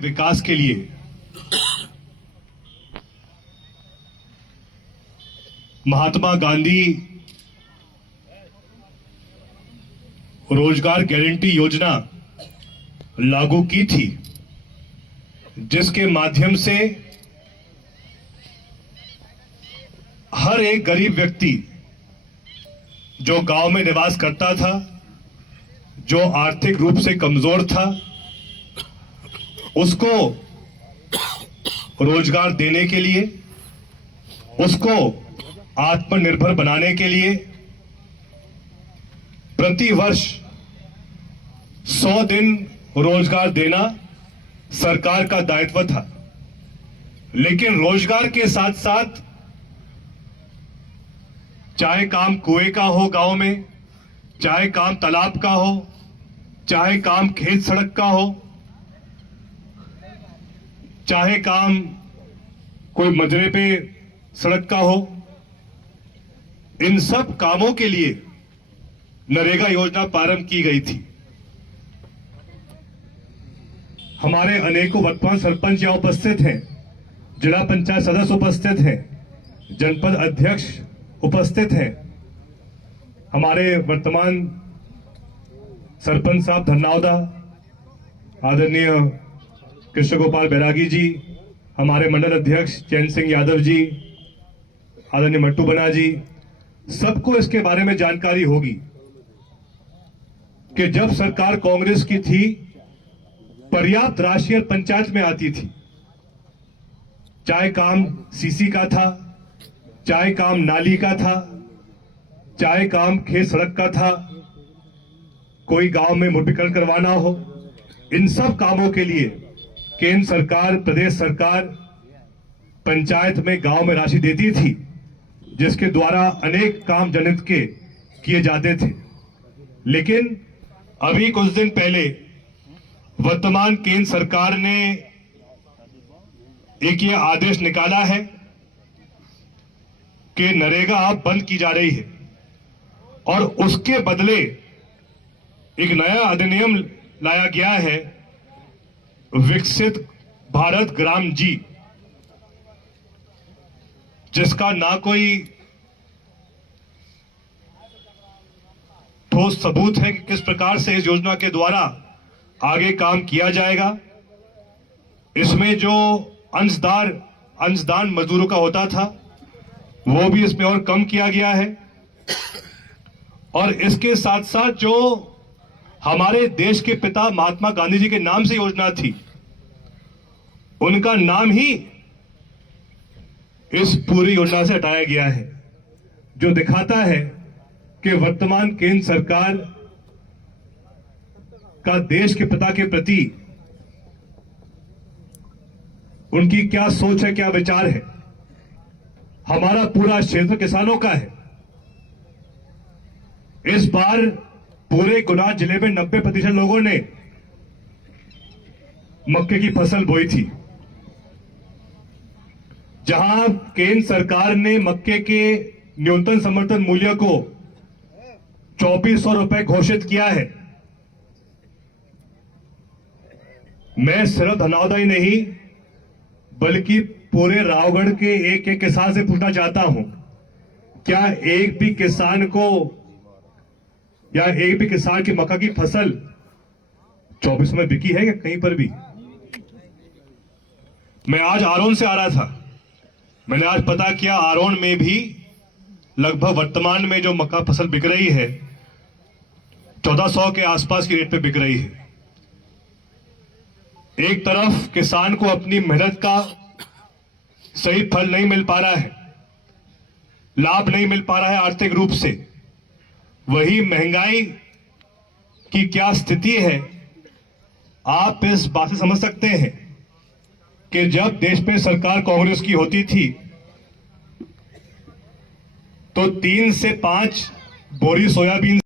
विकास के लिए महात्मा गांधी रोजगार गारंटी योजना लागू की थी, जिसके माध्यम से हर एक गरीब व्यक्ति जो गांव में निवास करता था, जो आर्थिक रूप से कमजोर था, उसको रोजगार देने के लिए, उसको आत्मनिर्भर बनाने के लिए प्रति वर्ष 100 दिन रोजगार देना सरकार का दायित्व था। लेकिन रोजगार के साथ साथ चाहे काम कुएं का हो गांव में, चाहे काम तालाब का हो, चाहे काम खेत सड़क का हो, चाहे काम कोई मजरे पे सड़क का हो, इन सब कामों के लिए नरेगा योजना प्रारंभ की गई थी। हमारे अनेकों वर्तमान सरपंच यहां उपस्थित हैं, जिला पंचायत सदस्य उपस्थित हैं, जनपद अध्यक्ष उपस्थित हैं, हमारे वर्तमान सरपंच साहब धन्नावदा आदरणीय कृष्ण गोपाल बैरागी जी, हमारे मंडल अध्यक्ष चैन सिंह यादव जी, आदरणीय मट्टू बना जी, सबको इसके बारे में जानकारी होगी कि जब सरकार कांग्रेस की थी पर्याप्त राशि पंचायत में आती थी, चाहे काम सीसी का था, चाहे काम नाली का था, चाहे काम खेत सड़क का था, कोई गांव में मुद्रीकरण करवाना हो, इन सब कामों के लिए केंद्र सरकार, प्रदेश सरकार पंचायत में गांव में राशि देती थी, जिसके द्वारा अनेक काम जनहित के किए जाते थे। लेकिन अभी कुछ दिन पहले वर्तमान केंद्र सरकार ने एक ये आदेश निकाला है कि नरेगा अब बंद की जा रही है और उसके बदले एक नया अधिनियम लाया गया है, विकसित भारत ग्राम जी, जिसका ना कोई ठोस सबूत है कि किस प्रकार से इस योजना के द्वारा आगे काम किया जाएगा। इसमें जो अंशदान मजदूरों का होता था वो भी इसमें और कम किया गया है, और इसके साथ साथ जो हमारे देश के पिता महात्मा गांधी जी के नाम से योजना थी, उनका नाम ही इस पूरी योजना से हटाया गया है, जो दिखाता है कि वर्तमान केंद्र सरकार का देश के पिता के प्रति उनकी क्या सोच है, क्या विचार है। हमारा पूरा क्षेत्र किसानों का है। इस बार पूरे गुना जिले में 90% लोगों ने मक्के की फसल बोई थी, जहां केंद्र सरकार ने मक्के के न्यूनतम समर्थन मूल्य को 2400 रुपए घोषित किया है। मैं सिर्फ धनौदा ही नहीं बल्कि पूरे रावगढ़ के एक एक किसान से पूछना चाहता हूं, क्या एक भी किसान को या एक भी किसान की मक्का की फसल 24 में बिकी है क्या कहीं पर भी? मैं आज आरोन से आ रहा था, मैंने आज पता किया आरोन में भी लगभग वर्तमान में जो मक्का फसल बिक रही है 1400 के आसपास की रेट पे बिक रही है। एक तरफ किसान को अपनी मेहनत का सही फल नहीं मिल पा रहा है, लाभ नहीं मिल पा रहा है आर्थिक रूप से, वही महंगाई की क्या स्थिति है आप इस बात से समझ सकते हैं कि जब देश में सरकार कांग्रेस की होती थी तो 3 से 5 बोरी सोयाबीन